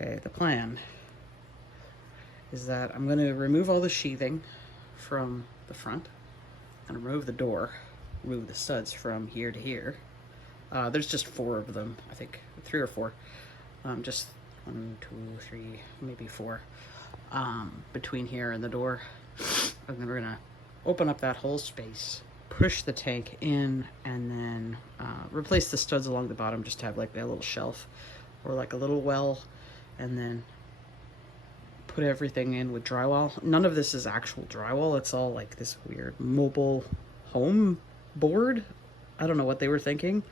Okay, the plan is that I'm going to remove all the sheathing from the front and remove the door, remove the studs from here to here. There's just 4 of them, I think, 3 or 4. Just 1, 2, 3, maybe 4 between here and the door. And then we're gonna open up that whole space, push the tank in, and then replace the studs along the bottom just to have like that little shelf or like a little well, and then put everything in with drywall. None of this is actual drywall. It's all like this weird mobile home board. I don't know what they were thinking,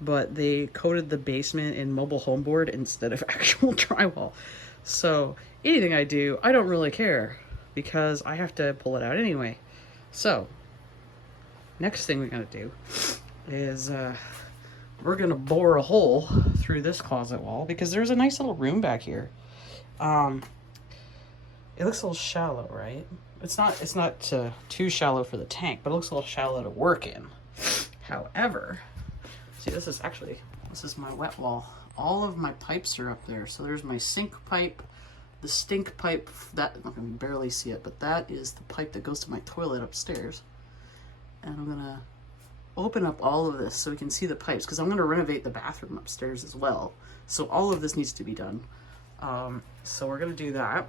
but they coated the basement in mobile home board instead of actual drywall. So anything I do, I don't really care because I have to pull it out anyway. So next thing we're gonna do is we're gonna bore a hole through this closet wall because there's a nice little room back here. It looks a little shallow, right? It's not too shallow for the tank, but it looks a little shallow to work in. However, see, this is my wet wall. All of my pipes are up there. So there's my sink pipe, the stink pipe, that I can barely see it, but that is the pipe that goes to my toilet upstairs. And I'm gonna open up all of this so we can see the pipes, because I'm gonna renovate the bathroom upstairs as well. So all of this needs to be done. So we're gonna do that.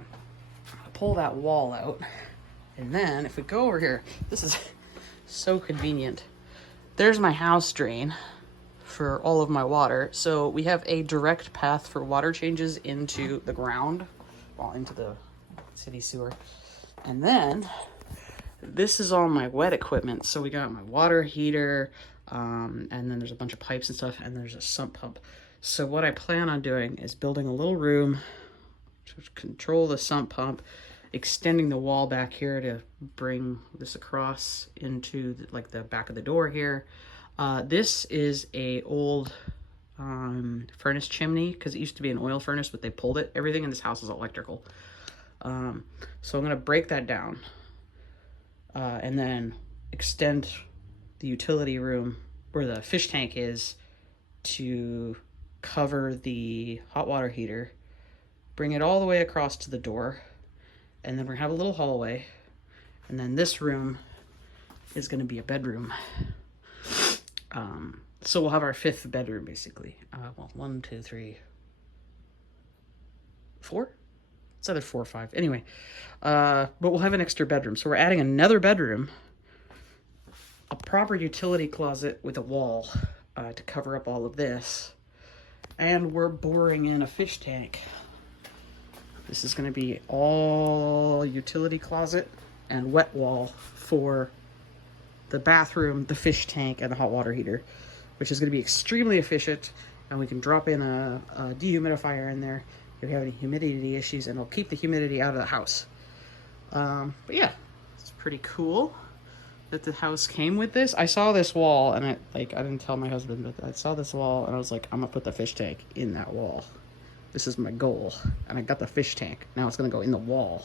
Pull that wall out, and then if we go over here, this is so convenient. There's my house drain for all of my water. So we have a direct path for water changes into the ground, well, into the city sewer. And then this is all my wet equipment. So we got my water heater, and then there's a bunch of pipes and stuff, and there's a sump pump. So what I plan on doing is building a little room to control the sump pump, extending the wall back here to bring this across into like the back of the door here. This is a old furnace chimney because it used to be an oil furnace, but they pulled it. Everything in this house is electrical. So I'm gonna break that down and then extend the utility room where the fish tank is to cover the hot water heater, bring it all the way across to the door, and then we're gonna have a little hallway, and then this room is gonna be a bedroom. So we'll have our 5th bedroom basically. Well, 1, 2, 3, 4? It's either 4 or 5. Anyway, but we'll have an extra bedroom. So we're adding another bedroom, a proper utility closet with a wall to cover up all of this, and we're boring in a fish tank. This is going to be all utility closet and wet wall for the bathroom, the fish tank, and the hot water heater, which is going to be extremely efficient. And we can drop in a dehumidifier in there if we have any humidity issues, and it'll keep the humidity out of the house. But yeah, it's pretty cool that the house came with this. I saw this wall, and I didn't tell my husband, but I saw this wall, and I was like, I'm gonna put the fish tank in that wall. This is my goal, and I got the fish tank. Now it's gonna go in the wall.